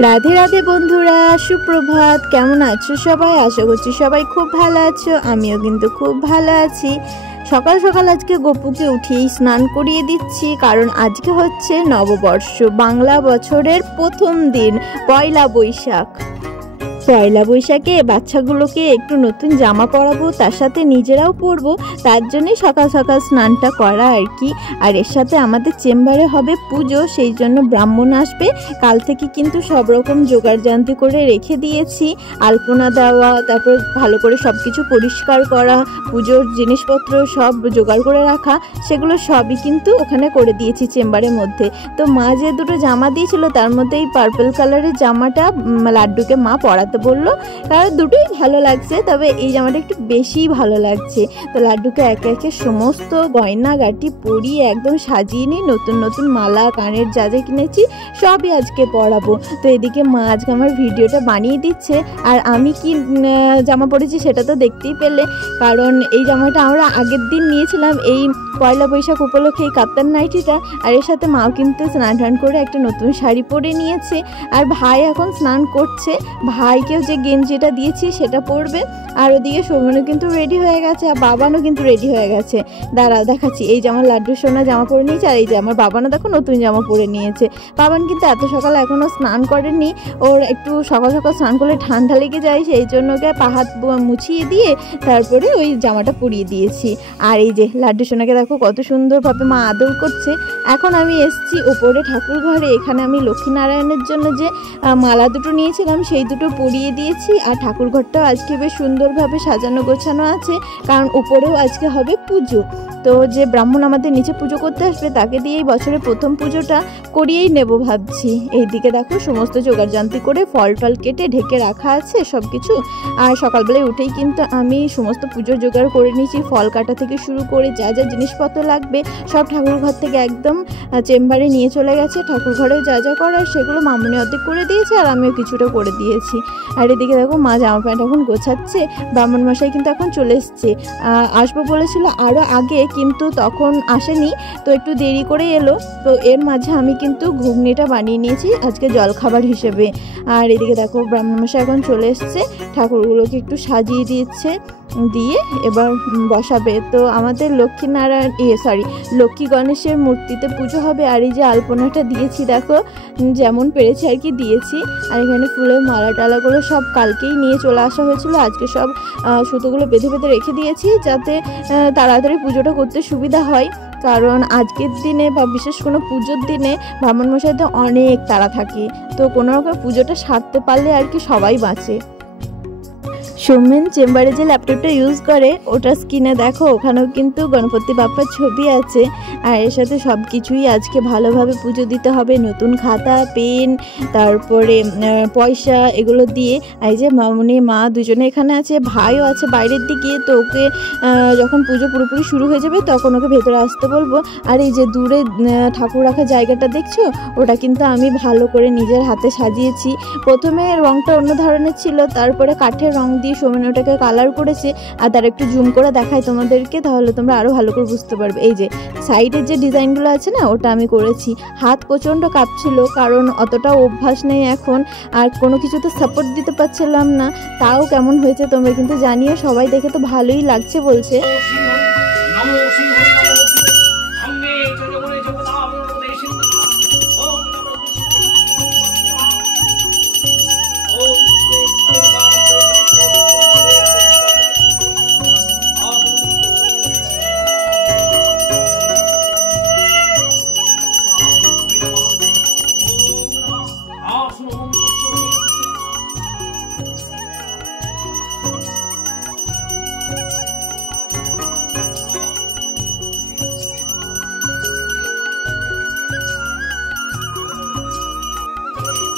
রাধে রাধে বন্ধুরা, সুপ্রভাত। কেমন আছো সবাই? আশা করছি সবাই খুব ভালো আছো। আমিও কিন্তু খুব ভালো আছি। সকাল সকাল আজকে গপুকে উঠিয়েই স্নান করিয়ে দিচ্ছি, কারণ আজকে হচ্ছে নববর্ষ, বাংলা বছরের প্রথম দিন, পয়লা বৈশাখ। পয়লা বৈশাখে বাচ্চাগুলোকে একটু নতুন জামা পরাবো, তার সাথে নিজেরাও পরবো, তার জন্যই সকাল সকাল স্নানটা করা আর কি। আর এর সাথে আমাদের চেম্বারে হবে পুজো, সেই জন্য ব্রাহ্মণ আসবে। কাল থেকে কিন্তু সব রকম জোগাড়যন্ত্র করে রেখে দিয়েছি, আলপনা দেওয়া, তারপর ভালো করে সব কিছু পরিষ্কার করা, পুজোর জিনিসপত্র সব জোগাড় করে রাখা, সেগুলো সবই কিন্তু ওখানে করে দিয়েছি চেম্বারের মধ্যে। তো মা যে দুটো জামা দিয়েছিল, তার মধ্যে এই পার্পল কালারের জামাটা লাড্ডুকে মা পরাতে বললো, কারণ দুটোই ভালো লাগছে, তবে এই জামাটা একটু বেশিই ভালো লাগছে। তো লাড্ডুকে একে একে সমস্ত গয়নাগাটি পরিয়ে একদম সাজিয়ে নিই, নতুন নতুন মালা, কানের যা যা কিনেছি সবই আজকে পরাবো। তো এদিকে মা আজকে আমার ভিডিওটা বানিয়ে দিচ্ছে, আর আমি কি জামা পরেছি সেটা তো দেখতেই পেলে, কারণ এই জামাটা আমরা আগের দিন নিয়েছিলাম এই পয়লা বৈশাখ উপলক্ষে, এই কাপ্তান নাইটিটা। আর এর সাথে মাও কিন্তু স্নান টান করে একটা নতুন শাড়ি পরে নিয়েছে। আর ভাই এখন স্নান করছে, ভাইকেও যে গেঞ্জিটা দিয়েছি সেটা পরবে। আর ওদিকে শোভনও কিন্তু রেডি হয়ে গেছে, আর বাবানও কিন্তু রেডি হয়ে গেছে। দাঁড়াও দেখাচ্ছি, এই যে আমার লাড্ডু সোনা জামা পরে নিয়েছে, আর এই যে আমার বাবানও দেখো নতুন জামা পরে নিয়েছে। বাবান কিন্তু এত সকাল এখনও স্নান করেনি, ওর একটু সকাল সকাল স্নান করলে ঠান্ডা লেগে যায়, সেই জন্য ওকে পা হাত মুছিয়ে দিয়ে তারপরে ওই জামাটা পরিয়ে দিয়েছি। আর এই যে লাড্ডু সোনাকে দেখো কত সুন্দরভাবে মা আদর করছে। এখন আমি এসেছি ওপরে ঠাকুর ঘরে, এখানে আমি লক্ষ্মীনারায়ণের জন্য যে মালা দুটো নিয়েছিলাম সেই দুটো পরিয়ে দিয়েছি। আর ঠাকুর ঘরটাও আজকে বেশ সুন্দরভাবে সাজানো গোছানো আছে, কারণ উপরেও আজকে হবে পুজো। তো যে ব্রাহ্মণ আমাদের নিচে পুজো করতে আসবে, তাকে দিয়েই বছরের প্রথম পুজোটা করিয়েই নেব ভাবছি। এইদিকে দেখো সমস্ত জোগাড়যন্ত্র করে ফল টল কেটে ঢেকে রাখা আছে সব কিছু। আর সকালবেলায় উঠেই কিন্তু আমি সমস্ত পুজোর জোগাড় করে নিয়েছি, ফল কাটা থেকে শুরু করে যা যা জিনিসপত্র লাগবে সব ঠাকুর ঘর থেকে একদম চেম্বারে নিয়ে চলে গেছে। ঠাকুর ঘরেও যা যা করার সেগুলো মামুনি অর্ধেক করে দিয়েছে, আর আমিও কিছুটা করে দিয়েছি। আর এদিকে দেখো মা জামা প্যান্ট এখন গোছাচ্ছে। ব্রাহ্মণ মশাই কিন্তু এখন চলে এসছে, আসবো বলেছিল আরও আগে, কিন্তু তখন আসেনি, তো একটু দেরি করে এলো। তো এর মাঝে আমি কিন্তু ঘুগনিটা বানিয়ে নিয়েছি আজকে জলখাবার হিসেবে। আর এদিকে দেখো ব্রাহ্মণ মশাই এখন চলে এসছে, ঠাকুরগুলোকে একটু সাজিয়ে দিচ্ছে, দিয়ে এবার বসাবে। তো আমাদের লক্ষ্মী গণেশের মূর্তিতে পুজো হবে। আর এই যে আলপনাটা দিয়েছি দেখো, যেমন পেরেছি আর কি দিয়েছি। আর এখানে ফুলের মালা টালাগুলো সব কালকেই নিয়ে চলে আসা হয়েছিল, আজকে সব সুতোগুলো বেঁধে বেঁধে রেখে দিয়েছি, যাতে তাড়াতাড়ি পুজোটা করতে সুবিধা হয়। কারণ আজকের দিনে বা বিশেষ কোনো পুজোর দিনে ব্রাহ্মণ মশাইতে অনেক তাড়া থাকে, তো কোনো রকম পুজোটা সারতে পারলে আর কি সবাই বাঁচে। সৌমেন চেম্বারে যে ল্যাপটপটা ইউজ করে, ওটা স্ক্রিনে দেখো ওখানেও কিন্তু গণপতি বাপ্পার ছবি আছে। আর এর সাথে সব কিছুই আজকে ভালোভাবে পুজো দিতে হবে, নতুন খাতা, পেন, তারপরে পয়সা, এগুলো দিয়ে। এই যে মামুনি মা দুজনে এখানে আছে, ভাইও আছে বাইরের দিকে। তো ওকে যখন পুজো পুরোপুরি শুরু হয়ে যাবে তখন ওকে ভেতরে আসতে বলবো। আর এই যে দূরে ঠাকুর রাখার জায়গাটা দেখছো, ওটা কিন্তু আমি ভালো করে নিজের হাতে সাজিয়েছি। প্রথমে রংটা অন্য ধরনের ছিল, তারপরে কাঠের রং দিয়ে সৌমেন ওটাকে কালার করেছে। আর তার একটু জুম করে দেখাই তোমাদেরকে, তাহলে তোমরা আরও ভালো করে বুঝতে পারবে। এই যে সাইডের যে ডিজাইনগুলো আছে না, ওটা আমি করেছি। হাত প্রচণ্ড কাঁপছিল, কারণ অতটা অভ্যাস নেই এখন, আর কোনো কিছুতে সাপোর্ট দিতে পারছিলাম না। তাও কেমন হয়েছে তোমরা কিন্তু জানিও, সবাই দেখে তো ভালোই লাগছে বলছে।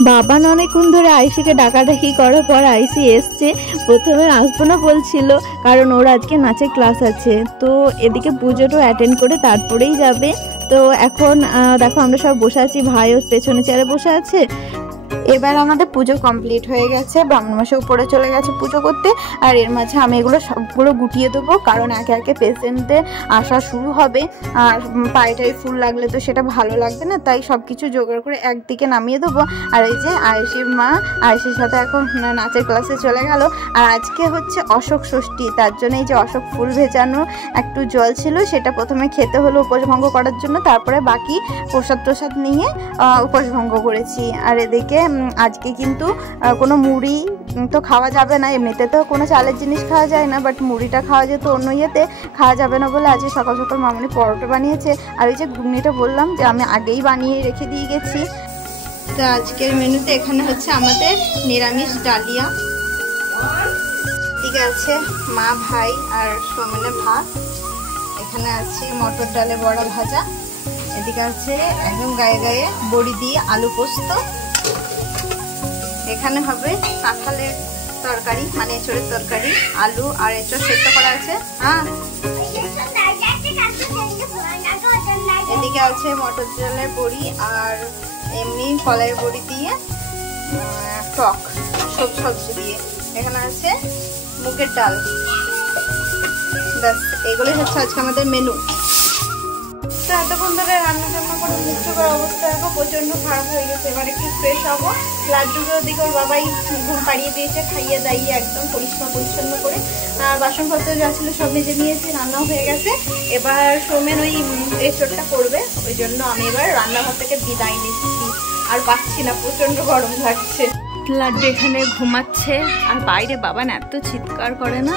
বাবান অনেকক্ষণ ধরে আইসিকে ডাকাডাকি করার পর আইসি এসছে। প্রথমে আসবো না বলছিল, কারণ ওর আজকে নাচের ক্লাস আছে। তো এদিকে পুজোটা অ্যাটেন্ড করে তারপরেই যাবে। তো এখন দেখো আমরা সব বসে আছি, ভাইও পেছনে চেয়ারে বসে আছে। এবার আমাদের পুজো কমপ্লিট হয়ে গেছে, ব্রাহ্মণমশাই উপরে চলে গেছে পুজো করতে। আর এর মাঝে আমি এগুলো সবগুলো গুটিয়ে দেবো, কারণ একে একে পেশেন্টদের আসা শুরু হবে, আর পায়েটায় ফুল লাগলে তো সেটা ভালো লাগবে না, তাই সব কিছু জোগাড় করে একদিকে নামিয়ে দেবো। আর এই যে আয়েশির মা আয়েশির সাথে এখন নাচের ক্লাসে চলে গেল। আর আজকে হচ্ছে অশোক ষষ্ঠী, তার জন্য এই যে অশোক ফুল ভেজানো একটু জল ছিল, সেটা প্রথমে খেতে হলো উপোস ভঙ্গ করার জন্য, তারপরে বাকি প্রসাদ নিয়ে উপোস ভঙ্গ করেছি। আর এদিকে আজকে কিন্তু কোনো মুড়ি তো খাওয়া যাবে না, এমনিতে তো কোনো চালের জিনিস খাওয়া যায় না, বাট মুড়িটা খাওয়া যেত অন্য ইয়েতে, খাওয়া যাবে না বলে আজকে সকাল সকাল মামনি পরোটা বানিয়েছে। আর ওই যে ঘুগনিটা বললাম যে আমি আগেই বানিয়ে রেখে দিয়ে গেছি। তো আজকের মেনুতে এখানে হচ্ছে আমাদের নিরামিষ ডালিয়া, ঠিক আছে মা ভাই আর সোমেনের ভাত, এখানে আছে মটর ডালে বড়া ভাজা, এদিকে আছে একদম গায়ে গায়ে বড়ি দিয়ে আলু পোস্ত, এখানে হবে কাঁঠালের তরকারি মানে এঁচড়ের তরকারি, আলু আর এঁচড় সেদ্ধ করা আছে। হ্যাঁ, এদিকে আছে মটর ডালের বড়ি আর এমনি কলাইয়ের বড়ি দিয়ে টক সব সবজি দিয়ে, এখানে আছে মুগের ডাল। ব্যাস এগুলোই হচ্ছে আজকে আমাদের মেনু। তো এতক্ষণ ধরে রান্না করে মুখটার অবস্থা এখন প্রচন্ড খারাপ হয়ে গেছে, এবার একটু ফ্রেশ হবো। লাড্ডুকে ওদিকে ওর বাবাই ঘুম পাড়িয়ে দিয়েছে, খাইয়ে দাইয়ে একদম পরিষ্কার পরিচ্ছন্ন করে, আর বাসনপত্র যা ছিল সব মেজে নিয়েছি, রান্নাও হয়ে গেছে। এবার সোমেন ওই এঁচড়টা করবে, ওই জন্য আমি এবার রান্নাঘর থেকে বিদায় নিচ্ছি, আর পাচ্ছি না, প্রচন্ড গরম লাগছে। লাড্ডু এখানে ঘুমাচ্ছে, আর বাইরে বাবা না এত চিৎকার করে না।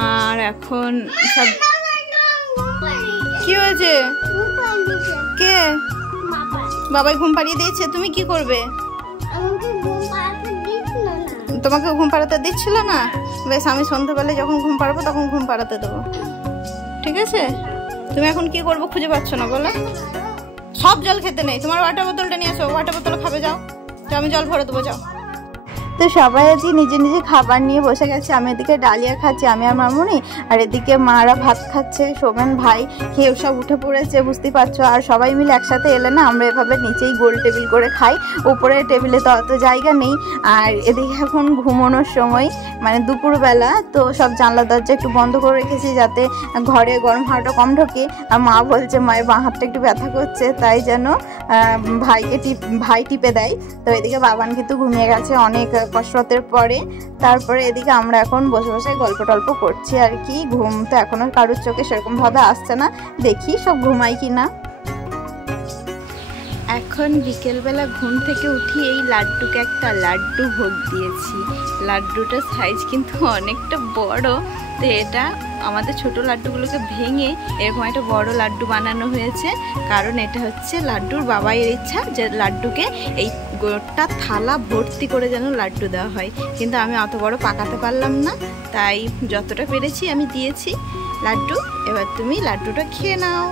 আর এখন সব কি হয়েছে? কে? বাবাই ঘুম পাড়িয়ে দিয়েছে, তুমি কি করবে? তোমাকে ঘুম পাড়াতে দিচ্ছিল না? বেশ, আমি সন্ধ্যাবেলায় যখন ঘুম পাড়াবো তখন ঘুম পাড়াতে দেবো, ঠিক আছে? তুমি এখন কি করবো খুঁজে পাচ্ছ না বলো? সব জল খেতে নেই, তোমার ওয়াটার বোতলটা নিয়ে আসো, ওয়াটার বোতল খাবে, যাও, আমি জল ভরে দেবো, যাও। তো সবাই আজকে নিজে নিজে খাবার নিয়ে বসে গেছে, আমি এদিকে ডালিয়া খাচ্ছি আমি আর মামুনি, আর এদিকে মারা ভাত খাচ্ছে, সোমেন ভাই খেয়ে সব উঠে পড়েছে, বুঝতেই পারছো। আর সবাই মিলে একসাথে এলে না আমরা এভাবে নিচেই গোল টেবিল করে খাই, উপরে টেবিলে তো অত জায়গা নেই। আর এদিকে এখন ঘুমানোর সময় মানে দুপুরবেলা, তো সব জানলা দরজা একটু বন্ধ করে রেখেছি যাতে ঘরে গরম হাওয়াটা কম ঢোকে। আর মা বলছে মায়ের বাঁ হাতটা একটু ব্যথা করছে, তাই যেন ভাই টিপে দেয়। তো এদিকে বাবান কিন্তু ঘুমিয়ে গেছে অনেক কসরতের পরে। তারপরে এদিকে আমরা এখন বসে বসে গল্প টল্প করছি আর কি। ঘুম তো এখনো কারোর চোখে সেরকম ভাবে আসছে না, দেখি সব ঘুমাই কিনা। এখন বিকেলবেলা ঘুম থেকে উঠি এই লাড্ডুকে একটা লাড্ডু ভোগ দিয়েছি। লাড্ডুটার সাইজ কিন্তু অনেকটা বড়, তো এটা আমাদের ছোট লাড্ডুগুলোকে ভেঙে এরকম একটা বড় লাড্ডু বানানো হয়েছে, কারণ এটা হচ্ছে লাড্ডুর বাবাইয়ের ইচ্ছা যে লাড্ডুকে এই গোটা থালা ভর্তি করে যেন লাড্ডু দেওয়া হয়, কিন্তু আমি অত বড় পাকাতে পারলাম না, তাই যতটা পেরেছি আমি দিয়েছি লাড্ডু। এবার তুমি লাড্ডুটা খেয়ে নাও।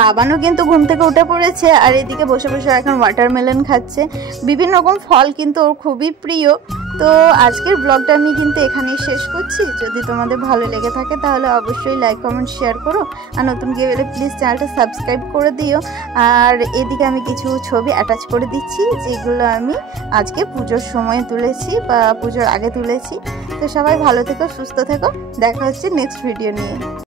বাবানও কিন্তু ঘুম থেকে উঠে পড়েছে, আর এদিকে বসে বসে এখন ওয়াটারমেলন খাচ্ছে, বিভিন্ন রকম ফল কিন্তু ওর খুবই প্রিয়। তো আজকের ব্লগটা আমি কিন্তু এখানেই শেষ করছি। যদি তোমাদের ভালো লেগে থাকে তাহলে অবশ্যই লাইক কমেন্ট শেয়ার করো, আর নতুন গিয়ে গেলে প্লিজ চ্যানেলটা সাবস্ক্রাইব করে দিও। আর এদিকে আমি কিছু ছবি অ্যাটাচ করে দিচ্ছি যেগুলো আমি আজকে পুজোর সময় তুলেছি বা পুজোর আগে তুলেছি। তো সবাই ভালো থেকো, সুস্থ থেকো, দেখা হচ্ছে নেক্সট ভিডিও নিয়ে।